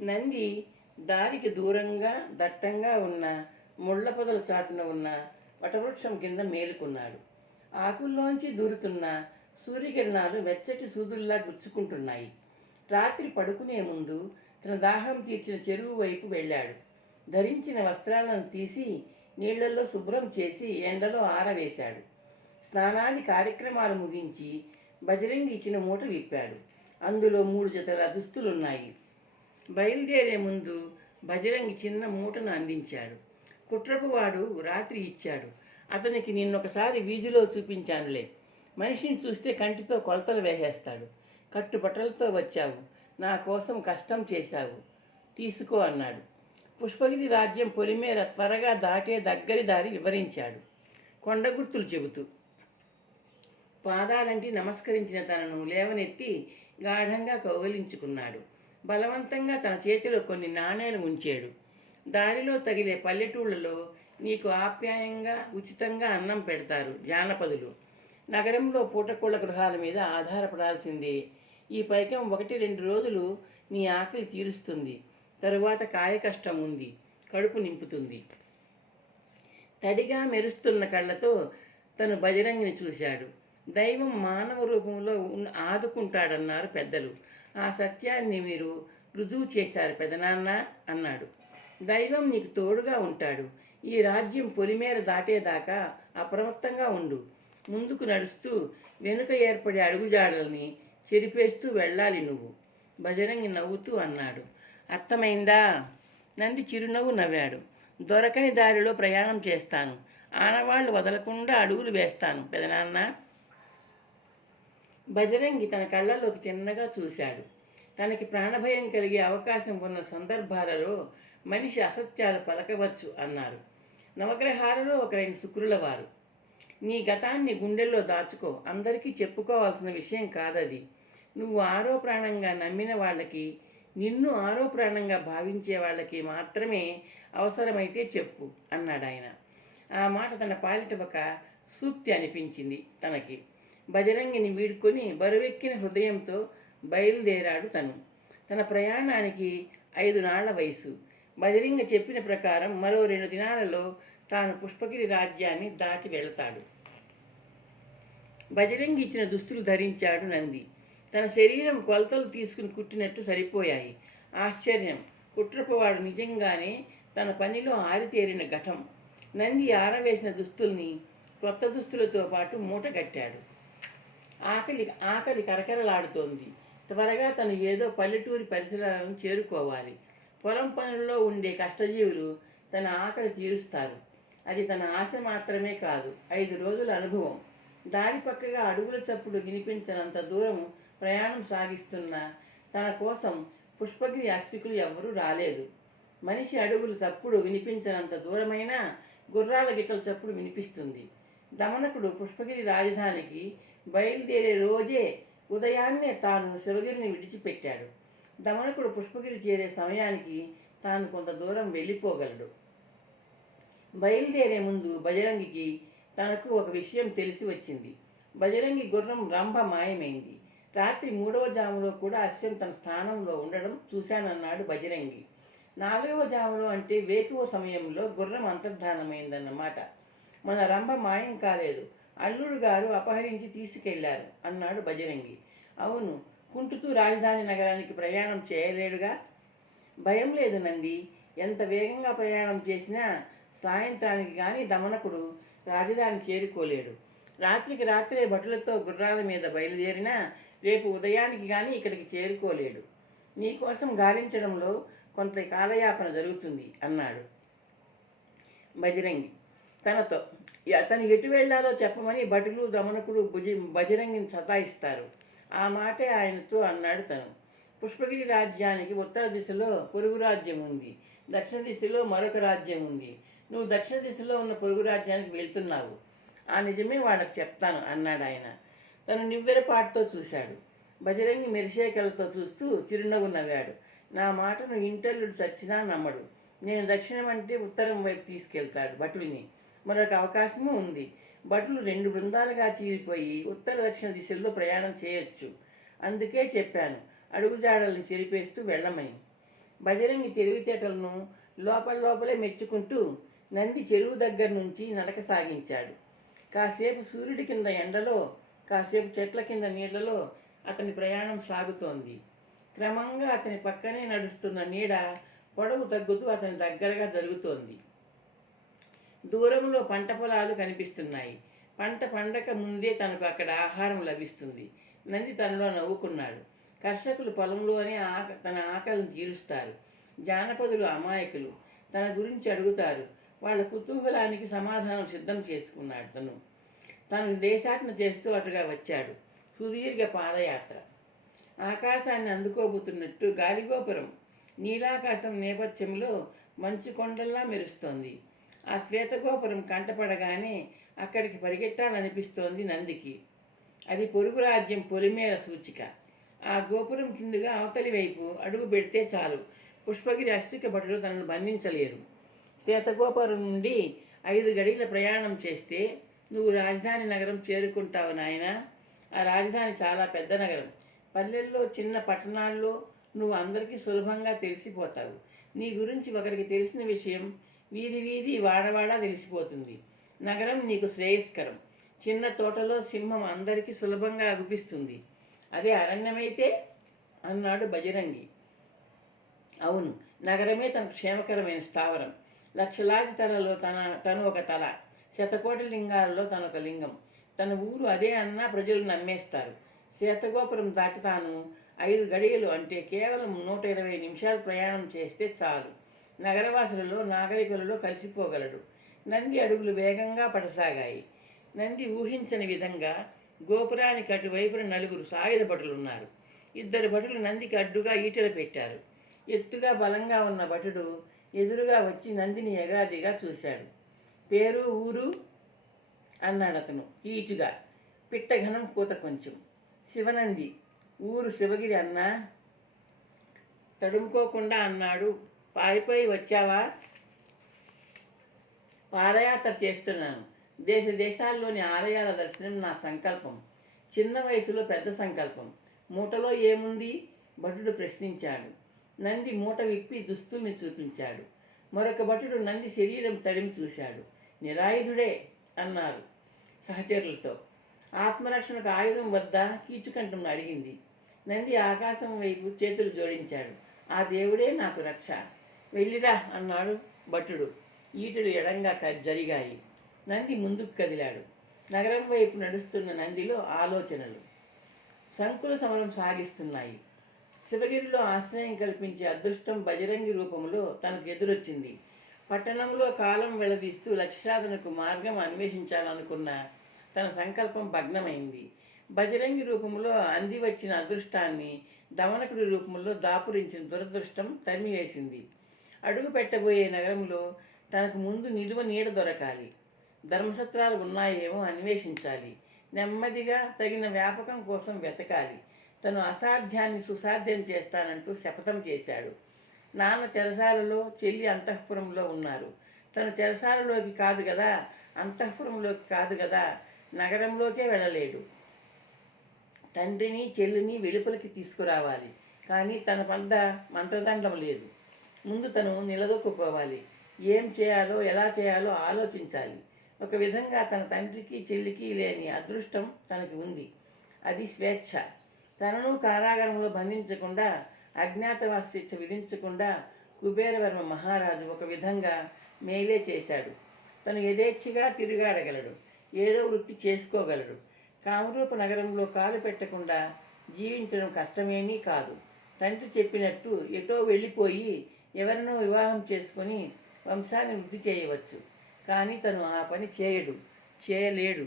నంది దారికి దూరంగా దట్టంగా ఉన్న ముళ్ళ పొదల చాటున ఉన్న వటవృక్షం కింద మేలుకున్నాడు. ఆకుల్లోంచి దూరుతున్న సూర్యకిరణాలు వెచ్చటి సూదుల్లా గుచ్చుకుంటున్నాయి. రాత్రి పడుకునే ముందు తన దాహం తీర్చిన చెరువు వైపు వెళ్ళాడు. ధరించిన వస్త్రాలను తీసి నీళ్లలో శుభ్రం చేసి ఎండలో ఆరవేశాడు. స్నానాది కార్యక్రమాలు ముగించి బజరంగి ఇచ్చిన మూట విప్పాడు. అందులో 3 జతల దుస్తులున్నాయి. బయలుదేరే ముందు బజరంగి చిన్న మూటను అందించాడు. కుట్రపువాడు రాత్రి ఇచ్చాడు. అతనికి నిన్నొకసారి వీధిలో చూపించానులే. మనిషిని చూస్తే కంటితో కొలతలు వేసేస్తాడు. కట్టుబట్టలతో వచ్చావు, నా కోసం కష్టం చేశావు, తీసుకో అన్నాడు. పుష్పగిరి రాజ్యం పొలిమేర త్వరగా దాటే దగ్గరి దారి వివరించాడు, కొండగుర్తులు చెబుతూ. పాదాలంటి నమస్కరించిన తనను లేవనెత్తి గాఢంగా కౌగిలించుకున్నాడు. బలవంతంగా తన చేతిలో కొన్ని నాణేలు ఉంచాడు. దారిలో తగిలే పల్లెటూళ్ళలో నీకు ఆప్యాయంగా ఉచితంగా అన్నం పెడతారు జానపదులు. నగరంలో పూటకోళ్ళ గృహాల మీద ఆధారపడాల్సిందే. ఈ పైకం 1-2 రోజులు నీ ఆకలి తీరుస్తుంది. తరువాత కాయ కష్టం ఉంది, కడుపు నింపుతుంది. తడిగా మెరుస్తున్న కళ్ళతో తను బజరంగిని చూశాడు. దైవం మానవ రూపంలో ఆదుకుంటాడన్నారు పెద్దలు. ఆ సత్యాన్ని మీరు రుజువు చేశారు పెదనాన్న అన్నాడు. దైవం నీకు తోడుగా ఉంటాడు. ఈ రాజ్యం పొలిమేర దాటేదాకా అప్రమత్తంగా ఉండు. ముందుకు నడుస్తూ వెనుక ఏర్పడే అడుగుజాడల్ని చెరిపేస్తూ వెళ్ళాలి నువ్వు, బజరంగి నవ్వుతూ అన్నాడు. అర్థమైందా? నంది చిరునవ్వు నవ్వాడు. దొరకని దారిలో ప్రయాణం చేస్తాను, ఆనవాళ్లు వదలకుండా అడుగులు వేస్తాను పెదనాన్న. బజరంగి తన కళ్ళల్లోకి తిన్నగా చూశాడు. తనకి ప్రాణభయం కలిగే అవకాశం ఉన్న సందర్భాలలో మనిషి అసత్యాలు పలకవచ్చు అన్నారు. నవగ్రహాలలో ఒకరైన శుక్రుల వారు. నీ గతాన్ని గుండెల్లో దాచుకో, అందరికీ చెప్పుకోవాల్సిన విషయం కాదది. నువ్వు ఆరో ప్రాణంగా నమ్మిన వాళ్ళకి, నిన్ను ఆరో ప్రాణంగా భావించే వాళ్ళకి మాత్రమే అవసరమైతే చెప్పు అన్నాడు ఆయన. ఆ మాట తన పాలిట ఒక సూక్తి అనిపించింది తనకి. బజరంగిని వీడుకొని బరువెక్కిన హృదయంతో బయలుదేరాడు తను. తన ప్రయాణానికి 5 నాళ్ల వయసు. బజరంగి చెప్పిన ప్రకారం మరో 2 దినాలలో తాను పుష్పగిరి రాజ్యాన్ని దాటి వెళతాడు. బజరంగి ఇచ్చిన దుస్తులు ధరించాడు నంది. తన శరీరం కొలతలు తీసుకుని కుట్టినట్టు సరిపోయాయి. ఆశ్చర్యం, కుట్రపువాడు నిజంగానే తన పనిలో ఆరితేరిన ఘటం. నంది ఆరవేసిన దుస్తుల్ని కొత్త దుస్తులతో పాటు మూట కట్టాడు. ఆకలి కరకరలాడుతోంది. త్వరగా తను ఏదో పల్లెటూరి పరిసరాలను చేరుకోవాలి. పొలం పనుల్లో ఉండే కష్టజీవులు తన ఆకలి తీరుస్తారు. అది తన ఆశ మాత్రమే కాదు, 5 రోజుల అనుభవం. దారి పక్కగా అడుగుల చప్పుడు వినిపించనంత దూరం ప్రయాణం సాగిస్తున్న తన కోసం పుష్పగిరి అశ్వికులు ఎవ్వరూ రాలేదు. మనిషి అడుగులు చప్పుడు వినిపించనంత దూరమైనా గుర్రాల గిట్టల చప్పుడు వినిపిస్తుంది. దమనకుడు పుష్పగిరి రాజధానికి బయలుదేరే రోజే ఉదయాన్నే తాను శివగిరిని విడిచిపెట్టాడు. దమనకుడు పుష్పగిరి చేరే సమయానికి తాను కొంత దూరం వెళ్ళిపోగలడు. బయలుదేరే ముందు బజరంగికి తనకు ఒక విషయం తెలిసి వచ్చింది. బజరంగి గుర్రం రంభ మాయమైంది. రాత్రి 3వ జాములో కూడా అశ్వం తన స్థానంలో ఉండడం చూశానన్నాడు బజరంగి. 4వ జాములో అంటే వేకువ సమయంలో గుర్రం అంతర్ధానమైందన్నమాట. మన రంభ మాయం కాలేదు, అల్లుడు గారు అపహరించి తీసుకెళ్లారు అన్నాడు బజరంగి. అవును, కుంటుతూ రాజధాని నగరానికి ప్రయాణం చేయలేడుగా. భయం లేదు నంది. ఎంత వేగంగా ప్రయాణం చేసినా సాయంత్రానికి కానీ దమనకుడు రాజధాని చేరుకోలేడు. రాత్రికి రాత్రే భటులతో గుర్రాల మీద బయలుదేరినా రేపు ఉదయానికి కానీ ఇక్కడికి చేరుకోలేడు. నీకోసం గాలించడంలో కొంత కాలయాపన జరుగుతుంది అన్నాడు బజరంగి తనతో. అతను ఎటు వెళ్లాలో చెప్పమని భటులు దమనకుడు బజరంగిని సతాయిస్తారు. ఆ మాటే ఆయనతో అన్నాడు తను. పుష్పగిరి రాజ్యానికి ఉత్తర దిశలో పొరుగు రాజ్యం ఉంది, దక్షిణ దిశలో మరొక రాజ్యం ఉంది. నువ్వు దక్షిణ దిశలో ఉన్న పొరుగు రాజ్యానికి వెళ్తున్నావు. ఆ నిజమే వాళ్ళకి చెప్తాను అన్నాడు ఆయన. తను నివ్వెరపాటుతో చూశాడు. బజరంగి మెరిసే కళ్ళతో చూస్తూ చిరునవ్వు నవ్వాడు. నా మాటను ఇంటర్లుడు చచ్చినా నమ్మడు. నేను దక్షిణం అంటే ఉత్తరం వైపు తీసుకెళ్తాడు భటుల్ని. మరొక అవకాశము ఉంది. భటులు 2 బృందాలుగా చీలిపోయి ఉత్తర దక్షిణ దిశల్లో ప్రయాణం చేయొచ్చు. అందుకే చెప్పాను అడుగుజాడల్ని చెరిపేస్తూ వెళ్ళమని. బజరంగి తెలివితేటలను లోపలే మెచ్చుకుంటూ నంది చెరువు దగ్గర నుంచి నడక సాగించాడు. కాసేపు సూర్యుడి కింద ఎండలో, కాసేపు చెట్ల కింద నీళ్లలో అతని ప్రయాణం సాగుతోంది. క్రమంగా అతని పక్కనే నడుస్తున్న నీడ పొడవు తగ్గుతూ అతని దగ్గరగా జరుగుతోంది. దూరంలో పంట పొలాలు కనిపిస్తున్నాయి. పంట పండక ముందే తనకు అక్కడ ఆహారం లభిస్తుంది. నంది తనలో నవ్వుకున్నాడు. కర్షకులు పొలంలోనే తన ఆకలిని తీరుస్తారు. జానపదులు అమాయకులు తన గురించి అడుగుతారు. వాళ్ళ కుతూహలానికి సమాధానం సిద్ధం చేసుకున్నాడు. తను దేశాటన చేస్తూ అటుగా వచ్చాడు. సుదీర్ఘ పాదయాత్ర. ఆకాశాన్ని అందుకోబోతున్నట్టు గాలిగోపురం నీలాకాశం నేపథ్యంలో మంచు కొండల్లా మెరుస్తోంది. ఆ శ్వేతగోపురం కంటపడగానే అక్కడికి పరిగెట్టాలనిపిస్తోంది నందికి. అది పొరుగు రాజ్యం పొలిమేర సూచిక. ఆ గోపురం కిందుగా అవతలి వైపు అడుగు పెడితే చాలు, పుష్పగిరి అశ్విక భటులు తనను బంధించలేరు. శ్వేతగోపురం నుండి 5 గడియల ప్రయాణం చేస్తే నువ్వు రాజధాని నగరం చేరుకుంటావు నాయన. ఆ రాజధాని చాలా పెద్ద నగరం. పల్లెల్లో, చిన్న పట్టణాల్లో నువ్వు అందరికీ సులభంగా తెలిసిపోతావు. నీ గురించి ఒకరికి తెలిసిన విషయం వీధి వీధి వాడవాడ తెలిసిపోతుంది. నగరం నీకు శ్రేయస్కరం. చిన్న తోటలో సింహం అందరికీ సులభంగా అగుపిస్తుంది. అదే అరణ్యమైతే అన్నాడు బజరంగి. అవును, నగరమే తనకు క్షేమకరమైన స్థావరం. లక్షలాది తలలో తను ఒక తల, శతకోటి లింగాలలో తనొక లింగం. తన ఊరు అదే అన్నా ప్రజలు నమ్మేస్తారు. శ్వేతగోపురం దాటి తాను 5 గడియలు అంటే కేవలం 120 నిమిషాలు ప్రయాణం చేస్తే చాలు. నగరవాసులలో, నాగరికులలో కలిసిపోగలడు. నంది అడుగులు వేగంగా పడసాగాయి. నంది ఊహించని విధంగా గోపురానికి అటువైపున 4 సాయుధ భటులున్నారు. 2 భటులు నందికి అడ్డుగా ఈటెలు పెట్టారు. ఎత్తుగా బలంగా ఉన్న భటుడు ఎదురుగా వచ్చి నందిని ఎగాదిగా చూశాడు. పేరు, ఊరు అన్నాడు అతను ఈచుగా. పిట్టఘనం కూత కొంచెం. శివనంది. ఊరు శివగిరి అన్నా. తడుముకోకుండా అన్నాడు. పారిపోయి వచ్చావా? పాదయాత్ర చేస్తున్నాను. దేశాల్లోని ఆలయాల దర్శనం నా సంకల్పం. చిన్న వయసులో పెద్ద సంకల్పం. మూటలో ఏముంది? భటుడు ప్రశ్నించాడు. నంది మూట విప్పి దుస్తుల్ని చూపించాడు. మరొక భటుడు నంది శరీరం తడిమి చూశాడు. నిరాయుధుడే అన్నారు సహచరులతో. ఆత్మరక్షణకు ఆయుధం వద్దా? కీచుకంఠం అడిగింది. నంది ఆకాశం వైపు చేతులు జోడించాడు. ఆ దేవుడే నాకు రక్ష. వెళ్ళిరా అన్నాడు భటుడు. ఈటలు ఎడంగా జరిగాయి. నంది ముందుకు కదిలాడు. నగరం వైపు నడుస్తున్న నందిలో ఆలోచనలు సంకుల సమరం సాగిస్తున్నాయి. శివగిరిలో ఆశ్రయం కల్పించే అదృష్టం బజరంగి రూపంలో తనకు ఎదురొచ్చింది. పట్టణంలో కాలం వెళ్లదీస్తూ లక్ష్యాదనకు మార్గం అన్వేషించాలనుకున్న తన సంకల్పం భగ్నమైంది. బజరంగి రూపంలో అంది వచ్చిన అదృష్టాన్ని దమనకుడి రూపంలో దాపురించిన దురదృష్టం తరిమివేసింది. అడుగు పెట్టబోయే నగరంలో తనకు ముందు నిలువ నీడ దొరకాలి. ధర్మసత్రాలు ఉన్నాయేమో అన్వేషించాలి. నెమ్మదిగా తగిన వ్యాపకం కోసం వెతకాలి. తను అసాధ్యాన్ని సుసాధ్యం చేస్తానంటూ శపథం చేశాడు. నాన్న చెరసాలలో, చెల్లి అంతఃపురంలో ఉన్నారు. తను చెరసాలలోకి కాదు కదా, అంతఃపురంలోకి కాదు కదా, నగరంలోకే వెళ్ళలేడు. తండ్రిని, చెల్లిని వెలుపలికి తీసుకురావాలి. కానీ తన వద్ద మంత్రదండం లేదు. ముందు తను నిలదొక్కుకోవాలి. ఏం చేయాలో, ఎలా చేయాలో ఆలోచించాలి. ఒక విధంగా తన తండ్రికి, చెల్లికి లేని అదృష్టం తనకి ఉంది. అది స్వేచ్ఛ. తనను కారాగారంలో బంధించకుండా, అజ్ఞాతవాస శిక్ష విధించకుండా కుబేరవర్మ మహారాజు ఒక విధంగా మేలే చేశాడు. తను యథేచ్ఛగా తిరుగాడగలడు. ఏదో వృత్తి చేసుకోగలడు. కామరూప నగరంలో కాలు పెట్టకుండా జీవించడం కష్టమేమీ కాదు. తండ్రి చెప్పినట్టు ఎటో వెళ్ళిపోయి ఎవరినో వివాహం చేసుకొని వంశాన్ని వృద్ధి చేయవచ్చు. కానీ తను ఆ పని చేయలేడు.